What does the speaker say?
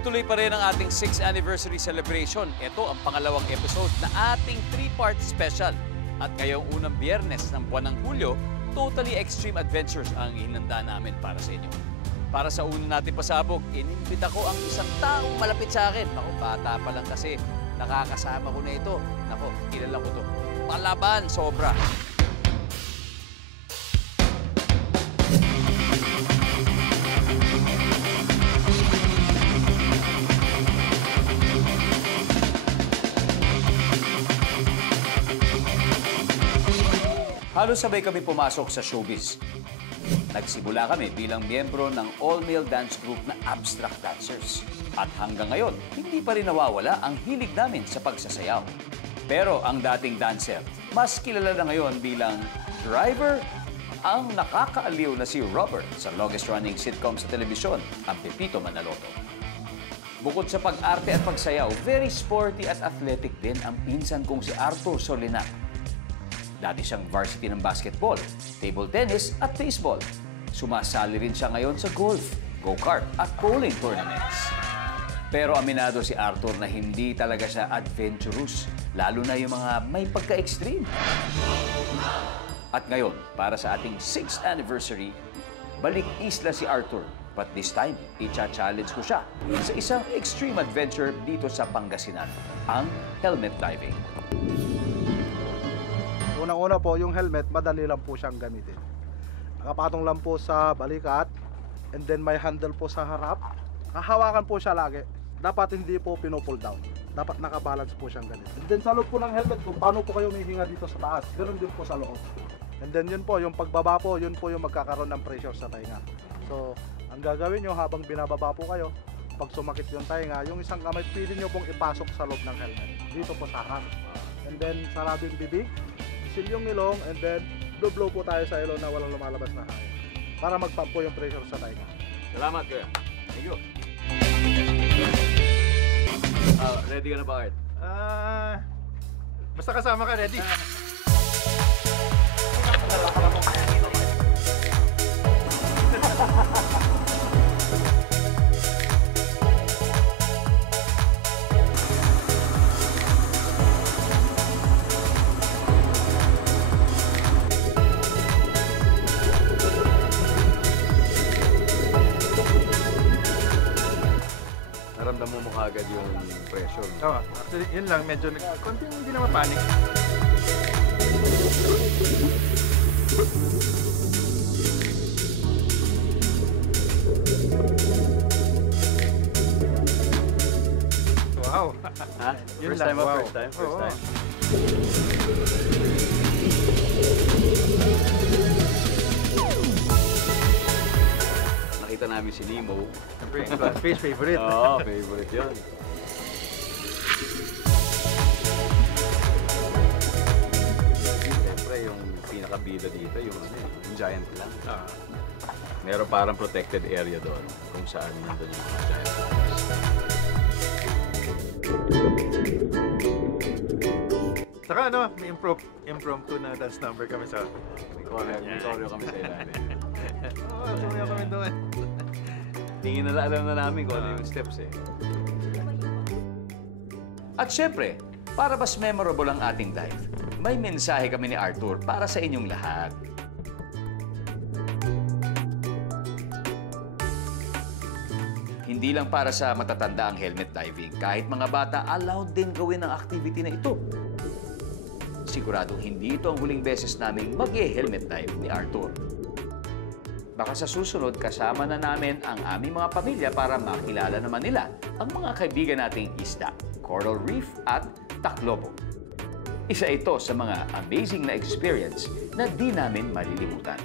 Tuloy-tuloy pa rin ang ating 6th anniversary celebration. Ito ang pangalawang episode na ating 3-part special. At ngayong unang biyernes ng buwan ng Hulyo, totally extreme adventures ang hinanda namin para sa inyo. Para sa una natin pasabog, inimbita ko ang isang taong malapit sa akin. Ako, bata pa lang kasi nakakasama ko na ito. Nako, kilala ko to. Palaban, sobra. Halos sabay kami pumasok sa showbiz. Nagsimula kami bilang miyembro ng all-male dance group na Abstract Dancers. At hanggang ngayon, hindi pa rin nawawala ang hilig namin sa pagsasayaw. Pero ang dating dancer, mas kilala na ngayon bilang driver, ang nakakaaliw na si Robert sa longest-running sitcom sa telebisyon, ang Pepito Manaloto. Bukod sa pag-arte at pagsayaw, very sporty at athletic din ang pinsan kong si Arthur Solinak. Dati siyang varsity ng basketball, table tennis at baseball. Sumasali rin siya ngayon sa golf, go-kart at bowling tournaments. Pero aminado si Arthur na hindi talaga siya adventurous, lalo na yung mga may pagka-extreme. At ngayon, para sa ating 6th anniversary, balik isla si Arthur. But this time, i-challenge ko siya sa isang extreme adventure dito sa Pangasinan, ang helmet diving. Unang-una po, yung helmet, madali lang po siyang gamitin. Nakapatong lang po sa balikat, and then may handle po sa harap. Hahawakan po siya lagi. Dapat hindi po pino-pull down. Dapat nakabalance po siyang ganito. And then sa loob po ng helmet, kung paano po kayo humihinga dito sa taas, ganoon din po sa loob. And then yun po, yung pagbaba po, yun po yung magkakaroon ng pressure sa tainga. So, ang gagawin nyo habang binababa po kayo, pag sumakit yung tainga, yung isang kamay, pili nyo pong ipasok sa loob ng helmet. Dito po sa harap. And then, sarado yung bibig, seal yung ilong, and then blow po tayo sa ilong na walang lumalabas na hangin para mag-pump po yung pressure sa tainga. Salamat, kuya. Thank you. Ready ka na ba, Art? Basta kasama ka, ready? Naramdam mo agad yung pressure. Oo, actually, yun lang, medyo konting hindi naman panic. Wow! Ha? Yun First lang, time mo? wow. First time? First Oo. time? Nakita namin si Nemo. Siyempre, fish favorite. Oo, favorite yun. Siyempre, yung pinakabida dito, yung giant lang. Meron parang protected area doon kung saan nandun yung mga giant plants. Saka ano, may impromptu na dance number kami sa... May choreo kami sa ilalim. Oo, tumayo kami doon. Tingin na alam na namin kung ano yung steps eh. At syempre, para mas memorable ang ating dive, may mensahe kami ni Arthur para sa inyong lahat. Hindi lang para sa matatanda ang helmet diving, kahit mga bata allowed din gawin ang activity na ito. Siguradong hindi ito ang huling beses naming mag-helmet dive ni Arthur. Baka sa susunod, kasama na namin ang aming mga pamilya para makilala naman nila ang mga kaibigan nating isda, coral reef at Tacloban. Isa ito sa mga amazing na experience na di namin malilimutan.